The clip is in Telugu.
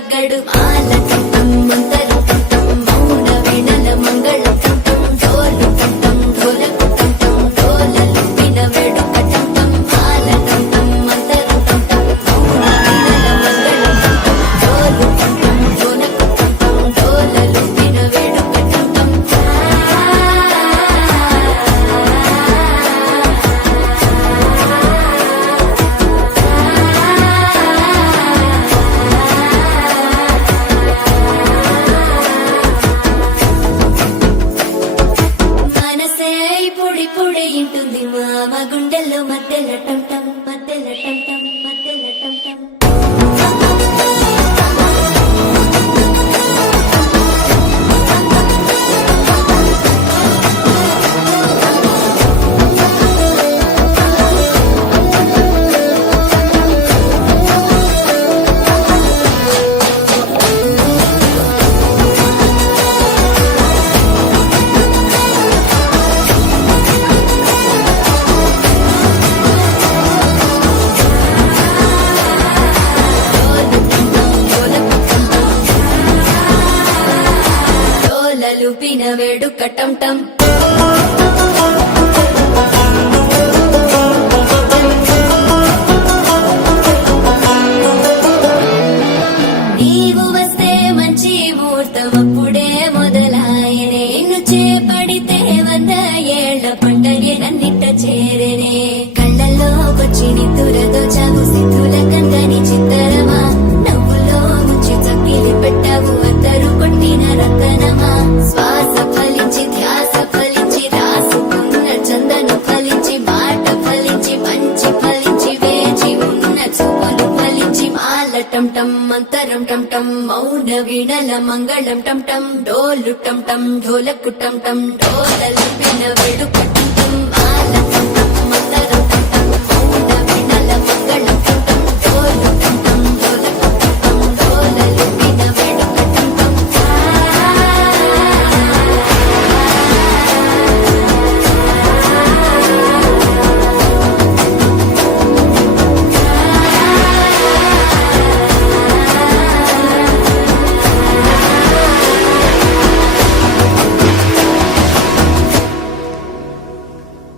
తగ్గడు మాల టం మంతరం టం మౌన వీణల మంగళం టం డోలు టం ఢోలకు టం డోలలు విన వేడుక టం మాల టం మంతరం టం మౌన వీణల మంగళం టం డోలు టం ఢోలకు టం డోలలు విన వేడుక టం మనసే పొడి పొడి ఇంటుంది మామ గుండెల్లో మధ్యల టం టం మధ్యల టం టం మధ్యల టం టం డోలలు పిన వేడుక టం టం నీవు వస్తే మంచి ముహూర్తం అప్పుడే మొదలాయనే నిన్ను చేపడితే 100 ఏళ్ల పండగే నన్నిట్ట చేరనే కళ్ళల్లోకొచ్చి నిద్దురతో చావు సిద్ధుల కందని చిత్తరమా నవ్వులో ముచ్చి చక్కిలి పెట్టావు అద్దరు కొట్టిన రతనమా శ్వాస ఫలించి ధ్యాస ఫలించి రాసుకున్న చందను ఫలించి మాట ఫలించి మంచి ఫలించి వేచి ఉన్న చూపులు ఫలించి మాల టం టం మంతరం టం టం మౌన వీణల మంగళం టం టం డోలు టం టం ఢోలకు టం టం డోలలు విన వేడుక